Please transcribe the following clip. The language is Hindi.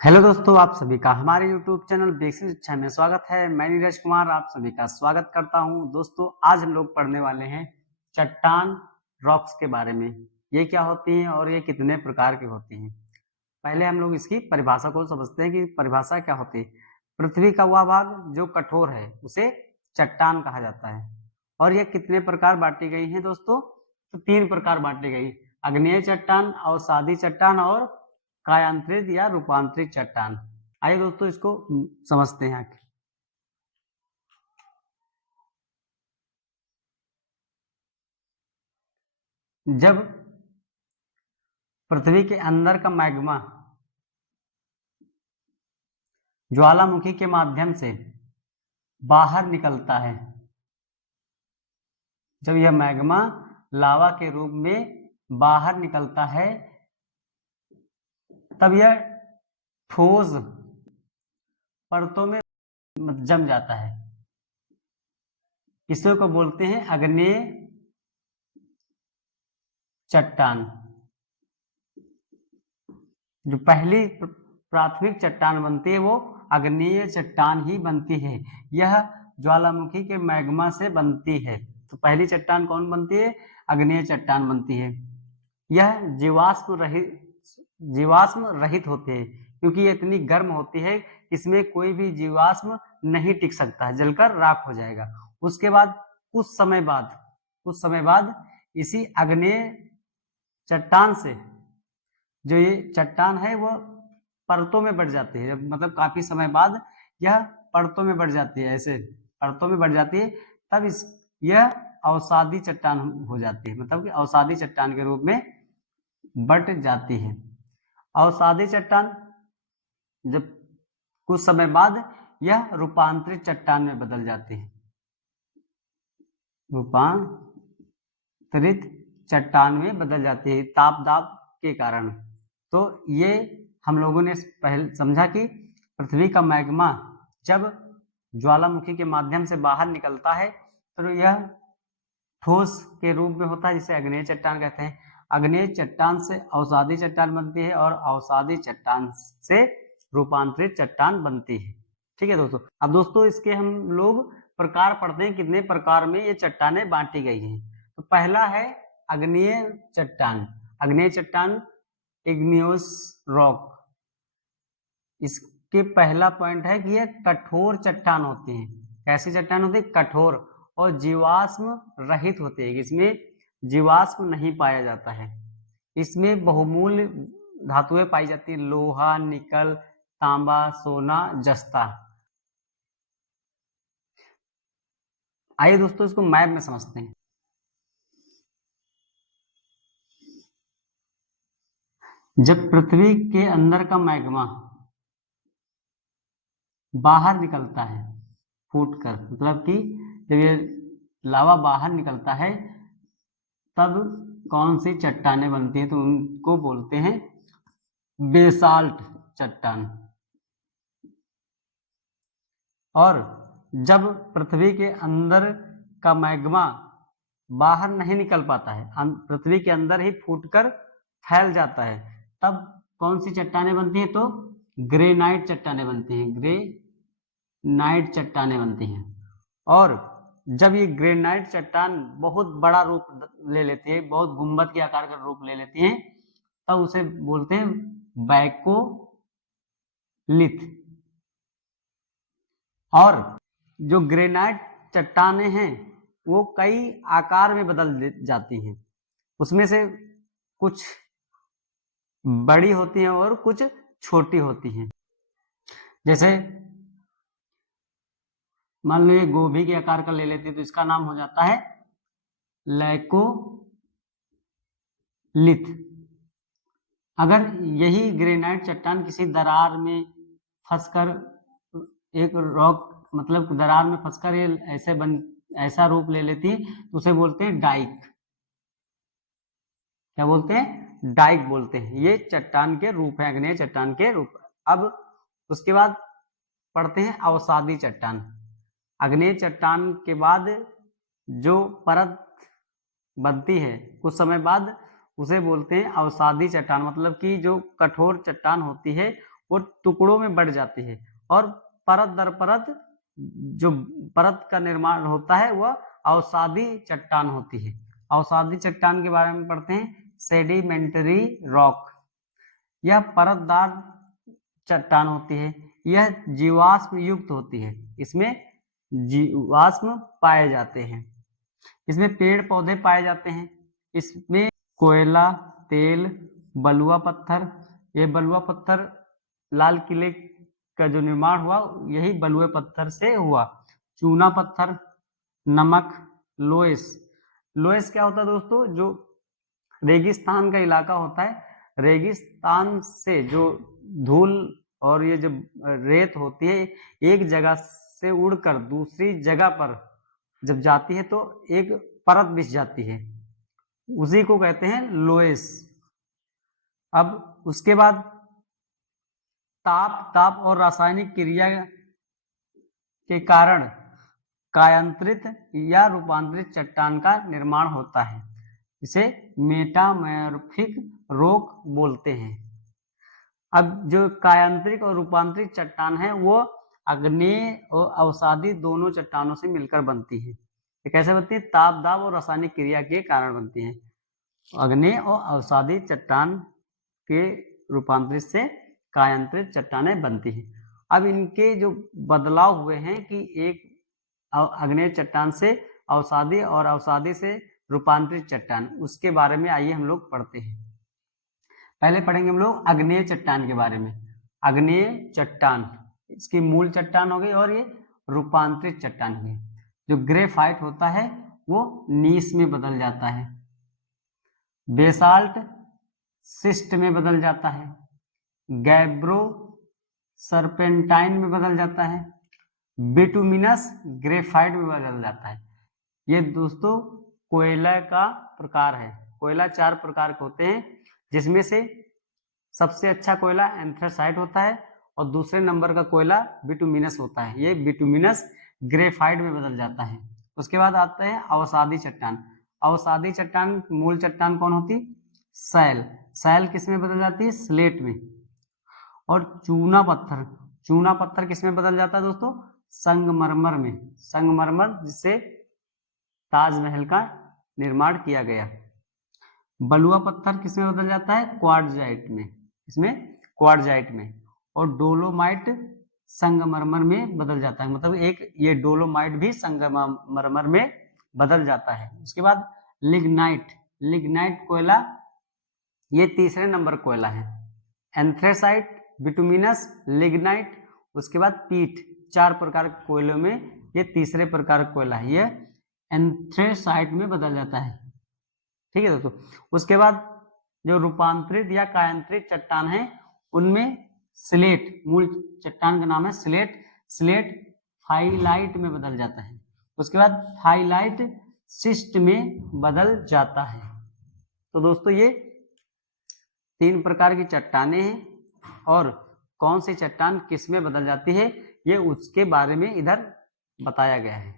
हेलो दोस्तों, आप सभी का हमारे YouTube चैनल बेसिक शिक्षा में स्वागत है। मैं नीरज कुमार आप सभी का स्वागत करता हूं। दोस्तों, आज हम लोग पढ़ने वाले हैं चट्टान रॉक्स के बारे में। ये क्या होती हैं और ये कितने प्रकार की होती हैं। पहले हम लोग इसकी परिभाषा को समझते हैं कि परिभाषा क्या होती है। पृथ्वी का वह भाग जो कठोर है उसे चट्टान कहा जाता है। और ये कितने प्रकार बांटी गई है दोस्तों, तो 3 प्रकार बांटी गई। आग्नेय चट्टान, अवसादी चट्टान और कायांतरित या रूपांतरित चट्टान। आइए दोस्तों इसको समझते हैं। जब पृथ्वी के अंदर का मैग्मा ज्वालामुखी के माध्यम से बाहर निकलता है, जब यह मैग्मा लावा के रूप में बाहर निकलता है, तब यह ठोस परतों में जम जाता है। इसे को बोलते हैं आग्नेय चट्टान। जो पहली प्राथमिक चट्टान बनती है वो आग्नेय चट्टान ही बनती है। यह ज्वालामुखी के मैग्मा से बनती है। तो पहली चट्टान कौन बनती है? आग्नेय चट्टान बनती है। यह जीवाश्म रहित होते हैं, क्योंकि ये इतनी गर्म होती है, इसमें कोई भी जीवाश्म नहीं टिक सकता है, जलकर राख हो जाएगा। उसके बाद कुछ समय बाद इसी आग्नेय चट्टान से जो ये चट्टान है वो परतों में बढ़ जाती है। मतलब काफी समय बाद यह परतों में बढ़ जाती है, ऐसे परतों में बढ़ जाती है, तब यह अवसादी चट्टान हो जाती है। मतलब कि अवसादी चट्टान के रूप में बट जाती है। अवसादी चट्टान जब कुछ समय बाद यह रूपांतरित चट्टान में बदल जाती है। रूपांतरित चट्टान में बदल जाती है ताप दाब के कारण। तो ये हम लोगों ने पहले समझा कि पृथ्वी का मैग्मा जब ज्वालामुखी के माध्यम से बाहर निकलता है तो यह ठोस के रूप में होता है, जिसे आग्नेय चट्टान कहते हैं। आग्नेय चट्टान से अवसादी चट्टान बनती है और अवसादी चट्टान से रूपांतरित चट्टान बनती है। ठीक है दोस्तों। अब दोस्तों इसके हम लोग प्रकार पढ़ते हैं, कितने प्रकार में ये चट्टानें बांटी गई हैं। तो पहला है आग्नेय चट्टान। आग्नेय चट्टान इग्नियस रॉक। इसके पहला पॉइंट है कि यह कठोर चट्टान होती है। कैसी चट्टान होती है? कठोर और जीवाश्म रहित होती है। इसमें जीवाश्म नहीं पाया जाता है। इसमें बहुमूल्य धातुएं पाई जाती है, लोहा, निकल, तांबा, सोना, जस्ता। आइए दोस्तों इसको मैप में समझते हैं। जब पृथ्वी के अंदर का मैग्मा बाहर निकलता है फूटकर, मतलब कि जब ये लावा बाहर निकलता है तब कौन सी चट्टानें बनती हैं? तो उनको बोलते हैं बेसाल्ट चट्टान। और जब पृथ्वी के अंदर का मैग्मा बाहर नहीं निकल पाता है, पृथ्वी के अंदर ही फूटकर फैल जाता है, तब कौन सी चट्टानें बनती हैं? तो ग्रेनाइट चट्टानें बनती हैं। ग्रेनाइट चट्टानें बनती हैं। और जब ये ग्रेनाइट चट्टान बहुत बड़ा रूप ले लेती है, बहुत गुंबद के आकार का रूप ले लेती है, तब उसे बोलते हैं बैकोलिथ। और जो ग्रेनाइट चट्टानें हैं वो कई आकार में बदल जाती हैं। उसमें से कुछ बड़ी होती हैं और कुछ छोटी होती हैं। जैसे मान लो ये गोभी के आकार का ले लेती है तो इसका नाम हो जाता है लैकोलिथ। अगर यही ग्रेनाइट चट्टान किसी दरार में फंसकर एक रॉक, मतलब दरार में फंसकर ये ऐसा रूप ले लेती है तो उसे बोलते हैं डाइक। क्या बोलते हैं? डाइक बोलते हैं। ये चट्टान के रूप है, आग्नेय चट्टान के रूप। अब उसके बाद पढ़ते हैं अवसादी चट्टान। आग्नेय चट्टान के बाद जो परत बनती है कुछ समय बाद उसे बोलते हैं अवसादी चट्टान। मतलब कि जो कठोर चट्टान होती है वो टुकड़ों में बढ़ जाती है और परत दर परत जो परत का निर्माण होता है वह अवसादी चट्टान होती है। अवसादी चट्टान के बारे में पढ़ते हैं, सेडिमेंटरी रॉक। यह परतदार चट्टान होती है, यह जीवाश्म युक्त होती है, इसमें जीवाश्म पाए जाते हैं, इसमें पेड़ पौधे पाए जाते हैं, इसमें कोयला, तेल, बलुआ पत्थर, ये बलुआ पत्थर लाल किले का जो निर्माण हुआ यही बलुए पत्थर से हुआ। चूना पत्थर, नमक, लोएस। लोएस क्या होता है दोस्तों? जो रेगिस्तान का इलाका होता है, रेगिस्तान से जो धूल और ये जो रेत होती है एक जगह से उड़कर दूसरी जगह पर जब जाती है तो एक परत बिछ जाती है, उसी को कहते हैं लोएस। अब उसके बाद ताप और रासायनिक क्रिया के कारण कायांतरित या रूपांतरित चट्टान का निर्माण होता है, इसे मेटामॉर्फिक रॉक बोलते हैं। अब जो कायांतरिक और रूपांतरित चट्टान है वो आग्नेय और अवसादी दोनों चट्टानों से मिलकर बनती है। ये कैसे बनती है? ताप दाब और रासायनिक क्रिया के कारण बनती है। आग्नेय और अवसादी चट्टान के रूपांतरित से कायांतरित चट्टानें बनती हैं। अब इनके जो बदलाव हुए हैं कि एक आग्नेय चट्टान से अवसादी और अवसादी से रूपांतरित चट्टान, उसके बारे में आइए हम लोग पढ़ते हैं। पहले पढ़ेंगे हम लोग आग्नेय चट्टान के बारे में। आग्नेय चट्टान इसकी मूल चट्टान हो गई और ये रूपांतरित चट्टान हुई। जो ग्रेफाइट होता है वो नीस में बदल जाता है, बेसाल्ट सिस्ट में बदल जाता है, गैब्रो सर्पेंटाइन में बदल जाता है, बिटुमिनस ग्रेफाइट में बदल जाता है। ये दोस्तों कोयला का प्रकार है। कोयला 4 प्रकार के होते हैं, जिसमें से सबसे अच्छा कोयला एंथ्रासाइट होता है और दूसरे नंबर का कोयला बिटुमिनस होता है। ये बिटुमिनस ग्रेफाइट में बदल जाता है। उसके बाद आते हैं अवसादी चट्टान। अवसादी चट्टान मूल चट्टान कौन होती? सैल। सैल किस में बदल जाती है? स्लेट में। और चूना पत्थर, चूना पत्थर किस में बदल जाता है दोस्तों? संगमरमर में। संगमरमर जिससे ताजमहल का निर्माण किया गया। बलुआ पत्थर किस में बदल जाता है? क्वार्टजाइट में। इसमें क्वार्टजाइट में। और डोलोमाइट संगमरमर में बदल जाता है, मतलब एक ये डोलोमाइट भी संगमरमर में बदल जाता है। उसके बाद लिग्नाइट। लिग्नाइट कोयला ये तीसरे नंबर कोयला है। एंथ्रेसाइट, बिटुमिनस, लिग्नाइट, उसके बाद पीट। 4 प्रकार के कोयलों में ये तीसरे प्रकार का कोयला है, ये एंथ्रेसाइट में बदल जाता है। ठीक है दोस्तों। उसके बाद जो रूपांतरित या कायांतरित चट्टान है उनमें स्लेट, मूल चट्टान का नाम है स्लेट। स्लेट फाइलाइट में बदल जाता है। उसके बाद फाइलाइट सिस्ट में बदल जाता है। तो दोस्तों ये 3 प्रकार की चट्टानें हैं और कौन सी चट्टान किस में बदल जाती है ये उसके बारे में इधर बताया गया है।